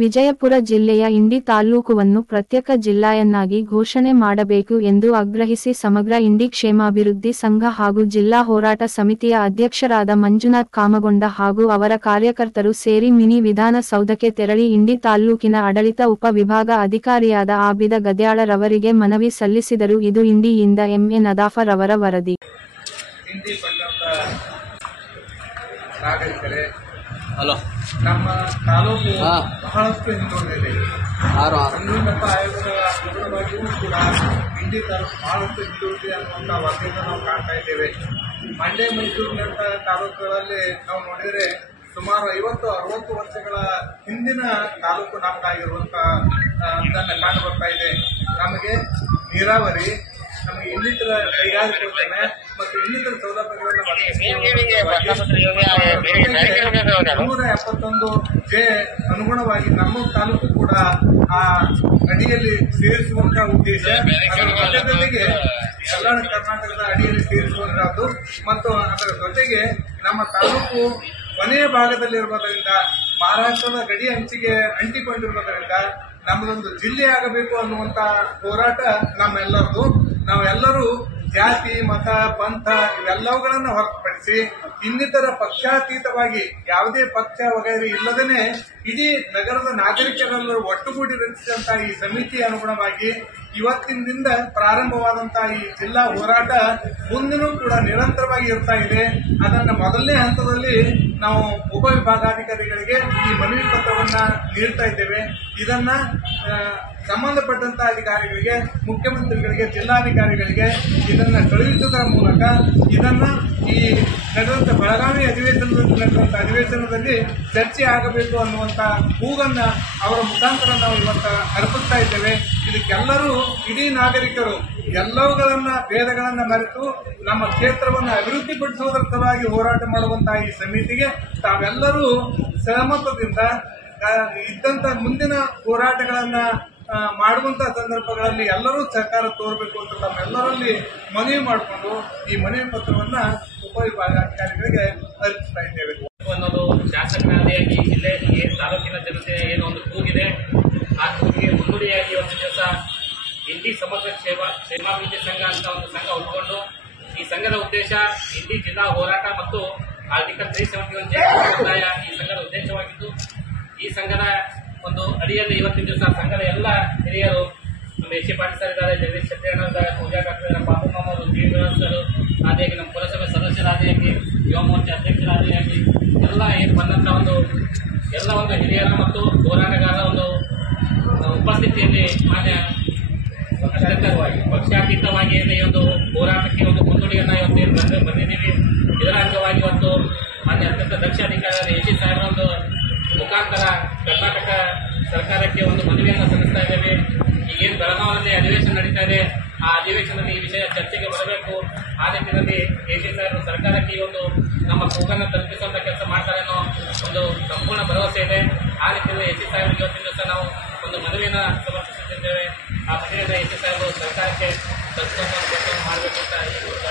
ವಿಜಯಪುರ ಜಿಲ್ಲೆಯ ಇಂಡಿ ತಾಲ್ಲೂಕುವನ್ನು ಪ್ರತ್ಯೇಕ ಜಿಲ್ಲೆಯನ್ನಾಗಿ ಘೋಷಣೆ ಮಾಡಬೇಕು ಎಂದು ಆಗ್ರಹಿಸಿ ಸಮಗ್ರ ಇಂಡಿ ಕ್ಷೇಮಾಭಿವೃದ್ಧಿ ಸಂಘ ಹಾಗೂ ಜಿಲ್ಲಾ ಹೋರಾಟ ಸಮಿತಿಯ ಅಧ್ಯಕ್ಷರಾದ ಮಂಜುನಾಥ್ ಕಾಮಗೊಂಡ ಹಾಗೂ ಅವರ ಕಾರ್ಯಕರ್ತರು ಸೇರಿ ಮಿನಿ ವಿಧಾನಸೌಧಕ್ಕೆ ತೆರಳಿ ಇಂಡಿ ತಾಲ್ಲೂಕಿನ ಆಡಳಿತ ಉಪ ವಿಭಾಗ ಅಧಿಕಾರಿಯಾದ ಆಬಿದ ಗದ್ಯಾಳರವರಿಗೆ ಮನವಿ ಸಲ್ಲಿಸಿದರು. ಇದು ಇಂಡಿಯಿಂದ ಎಂಎ ನದಾಫರ್ ಅವರ ವರದಿ. ನಮ್ಮ ತಾಲೂಕು ಬಹಳಷ್ಟು ಹಿಂದುಳಿದಿದೆ. ಸಂಘಟಕ ಆಯೋಗದ ಅನುಗುಣವಾಗಿಯೂ ಕೂಡ ಇಂಡಿ ತಾಲೂಕು ಬಹಳಷ್ಟು ಹಿಂದುಳಿದಿದೆ ಅನ್ನುವಂಥ ವರದಿಯನ್ನು ನಾವು ಕಾಣ್ತಾ ಇದ್ದೇವೆ. ಮಂಡ್ಯ ಮೈಸೂರಿನಂಥ ತಾಲೂಕುಗಳಲ್ಲಿ ನಾವು ನೋಡಿದರೆ ಸುಮಾರು 50-60 ವರ್ಷಗಳ ಹಿಂದಿನ ತಾಲೂಕು ನಮಗಾಗಿರುವಂಥ ಅದನ್ನು ಕಾಣು ಬರ್ತಾ ಇದೆ. ನಮಗೆ ನೀರಾವರಿ, ನಮಗೆ ಇನ್ನಿತರ ಕೈಗಾರಿಕೋದ್ಯಮ ಮತ್ತು ಇನ್ನಿತರ ಸೌಲಭ್ಯಗಳನ್ನು 171 ಅನುಗುಣವಾಗಿ ನಮ್ಮ ತಾಲೂಕು ಕೂಡ ಆ ಅಡಿಯಲ್ಲಿ ಸೇರಿಸುವಂತಹ ಉದ್ದೇಶ, ಅದರ ಜೊತೆಗೆ ಕಲ್ಯಾಣ ಕರ್ನಾಟಕದ ಅಡಿಯಲ್ಲಿ ಸೇರಿಸುವಂತಹದ್ದು ಮತ್ತು ಅದರ ಜೊತೆಗೆ ನಮ್ಮ ತಾಲೂಕು ಕೊನೆಯ ಭಾಗದಲ್ಲಿರುವುದರಿಂದ ಮಹಾರಾಷ್ಟ್ರದ ಗಡಿ ಅಂಚಿಗೆ ಅಂಟಿಕೊಂಡಿರುವುದರಿಂದ ನಮ್ಮದೊಂದು ಜಿಲ್ಲೆಯಾಗಬೇಕು ಅನ್ನುವಂತ ಹೋರಾಟ ನಮ್ಮೆಲ್ಲರದು. ನಾವೆಲ್ಲರೂ ಜಾತಿ, ಮತ, ಪಂಥ ಇವೆಲ್ಲವುಗಳನ್ನು ಹೊರತುಪಡಿಸಿ ಇನ್ನಿತರ ಪಕ್ಷಾತೀತವಾಗಿ ಯಾವುದೇ ಪಕ್ಷ ವಗೈರೆ ಇಲ್ಲದೇ ಇಡೀ ನಗರದ ನಾಗರಿಕರೆಲ್ಲರೂ ಒಟ್ಟುಗೂಡಿ ರಚಿಸಿದಂತಹ ಈ ಸಮಿತಿ ಅನುಗುಣವಾಗಿ ಇವತ್ತಿನಿಂದ ಪ್ರಾರಂಭವಾದಂತಹ ಈ ಜಿಲ್ಲಾ ಹೋರಾಟ ಮುಂದಿನೂ ಕೂಡ ನಿರಂತರವಾಗಿ ಇರ್ತಾ ಇದೆ. ಅದನ್ನ ಮೊದಲನೇ ಹಂತದಲ್ಲಿ ನಾವು ಉಪವಿಭಾಗಾಧಿಕಾರಿಗಳಿಗೆ ಈ ಮನವಿ ಪತ್ರವನ್ನ ನೀಡ್ತಾ ಇದ್ದೇವೆ. ಇದನ್ನ ಸಂಬಂಧಪಟ್ಟಂತಹ ಅಧಿಕಾರಿಗಳಿಗೆ, ಮುಖ್ಯಮಂತ್ರಿಗಳಿಗೆ, ಜಿಲ್ಲಾಧಿಕಾರಿಗಳಿಗೆ ಇದನ್ನ ಕಳುಹಿಸುವುದರ ಮೂಲಕ ಇದನ್ನ ಈ ನಡೆದಂತ ಬೆಳಗಾವಿ ಅಧಿವೇಶನದಲ್ಲಿ ಚರ್ಚೆ ಆಗಬೇಕು ಅನ್ನುವಂತ ಕೂಗನ್ನ ಅವರ ಮುಖಾಂತರ ನಾವು ಇವತ್ತು ಅರ್ಪಿಸ್ತಾ ಇದ್ದೇವೆ. ಇದಕ್ಕೆಲ್ಲರೂ ಇಡೀ ನಾಗರಿಕರು ಎಲ್ಲವುಗಳನ್ನ ಭೇದಗಳನ್ನ ಮರೆತು ನಮ್ಮ ಕ್ಷೇತ್ರವನ್ನು ಅಭಿವೃದ್ಧಿಪಡಿಸುವುದರ ಸಲುವಾಗಿ ಹೋರಾಟ ಮಾಡುವಂತಹ ಈ ಸಮಿತಿಗೆ ತಾವೆಲ್ಲರೂ ಸಹಮತದಿಂದ ಇದ್ದಂತ ಮುಂದಿನ ಹೋರಾಟಗಳನ್ನ ಮಾಡುವಂತಹ ಸಂದರ್ಭಗಳಲ್ಲಿ ಎಲ್ಲರೂ ಸಹಕಾರ ತೋರಬೇಕು ಅಂತ ತಮ್ಮೆಲ್ಲರಲ್ಲಿ ಮನವಿ ಮಾಡಿಕೊಂಡು ಈ ಮನವಿ ಪತ್ರವನ್ನ ಉಪವಿಭಾಗಾಧಿಕಾರಿಗಳಿಗೆ ಅರ್ಪಿಸ್ತಾ ಇದ್ದೇವೆ. ಅನ್ನೋದು ಶಾಸಕರಾದಿಯಾಗಿ ಜಿಲ್ಲೆ ತಾಲೂಕಿನ ಜನತೆ ಏನೋ ಒಂದು ಕೂಗಿದೆ. ಆ ಕೂಗಿಗೆ ಮುನ್ನುಡಿಯಾಗಿ ಒಂದು ದಿವಸ ಇಂಡಿ ಸಮಗ್ರ ಕ್ಷೇಮಾಭಿವೃದ್ಧಿ ಸಂಘ ಅಂತ ಒಂದು ಸಂಘ ಹುಟ್ಟುಕೊಂಡು ಈ ಸಂಘದ ಉದ್ದೇಶ ಇಂಡಿ ಜಿಲ್ಲಾ ಹೋರಾಟ ಮತ್ತು ಆರ್ಟಿಕಲ್ 371 ಸಮುದಾಯ ಈ ಸಂಘದ ಉದ್ದೇಶವಾಗಿದ್ದು, ಈ ಸಂಘದ ಒಂದು ಅಡಿಯಲ್ಲಿ ಇವತ್ತಿನ ದಿವಸ ಸಂಘದ ಎಲ್ಲ ಹಿರಿಯರು ನಮ್ಮ ಎಸ್ ಸಿ ಪಾಟೀಲ್ ಸರ್ ಇದ್ದಾರೆ, ಜಗದೀಶ್ ಶೆಟ್ಟಿ ಅಣ್ಣ ಇದ್ದಾರೆ, ಪೂಜಾ ಡಾಕ್ಟರ್ ಬಾಬು ಮಾಮೂರು, ಜೀವ ವ್ಯವಸ್ಥರು ಆದಿಯಾಗಿ ನಮ್ಮ ಪುರಸಭೆ ಸದಸ್ಯರಾದಿಯಾಗಿ, ಯುವ ಮೋರ್ಚಾ ಅಧ್ಯಕ್ಷರಾದಿಯಾಗಿ ಎಲ್ಲ ಏನು ಬಂದಂಥ ಎಲ್ಲ ಒಂದು ಹಿರಿಯರ ಮತ್ತು ಹೋರಾಟಗಾರರ ಒಂದು ಉಪಸ್ಥಿತಿಯಲ್ಲಿ ಮಾನ್ಯ ಪಕ್ಷಾತೀತವಾಗಿ ಈ ಒಂದು ಹೋರಾಟಕ್ಕೆ ಒಂದು ಮುನ್ನುಡಿಯನ್ನು ಇವತ್ತು ಬಂದಿದ್ದೀವಿ. ಇದರ ಅಂಗವಾಗಿ ಇವತ್ತು ಮಾನ್ಯ ಅತ್ಯಂತ ದಕ್ಷ ಅಧಿಕಾರಿ ಎಸ್ ಸಿ ಸಾಹೇಬರ ಒಂದು ಮುಖಾಂತರ ಕರ್ನಾಟಕ ಸರ್ಕಾರಕ್ಕೆ ಒಂದು ಮನವಿಯನ್ನು ಸಲ್ಲಿಸ್ತಾ ಇದ್ದೇವೆ. ಈಗೇನು ಬೆಳಗಾವಿಯಲ್ಲಿ ಅಧಿವೇಶನ ನಡೀತಾ ಇದೆ, ಆ ಅಧಿವೇಶನದಲ್ಲಿ ಈ ವಿಷಯ ಚರ್ಚೆಗೆ ಬರಬೇಕು. ಆ ನಿಟ್ಟಿನಲ್ಲಿ ಎ ಸಿ ಸಾಹೇಬರು ಸರ್ಕಾರಕ್ಕೆ ಈ ಒಂದು ನಮ್ಮ ಕೂಗನ್ನು ತಲುಪಿಸುವಂತ ಕೆಲಸ ಮಾಡ್ತಾರೆ ಅನ್ನೋ ಒಂದು ಸಂಪೂರ್ಣ ಭರವಸೆ ಇದೆ. ಆ ನಿಟ್ಟಿನಲ್ಲಿ ಎ ಸಿ ಸಾಹೇಬರಿಗೆ ಇವತ್ತಿನ ದಿವಸ ನಾವು ಒಂದು ಮನವಿಯನ್ನು ಸಮರ್ಪಿಸುತ್ತಿದ್ದೇವೆ. ಆ ಮನವಿಯನ್ನು ಎ ಸಿ ಸಾಹೇಬರು ಸರ್ಕಾರಕ್ಕೆ ತಲುಪಿಸುವಂತ ಕೆಲಸ ಮಾಡಬೇಕು ಅಂತ ಈ ಮೂಲಕ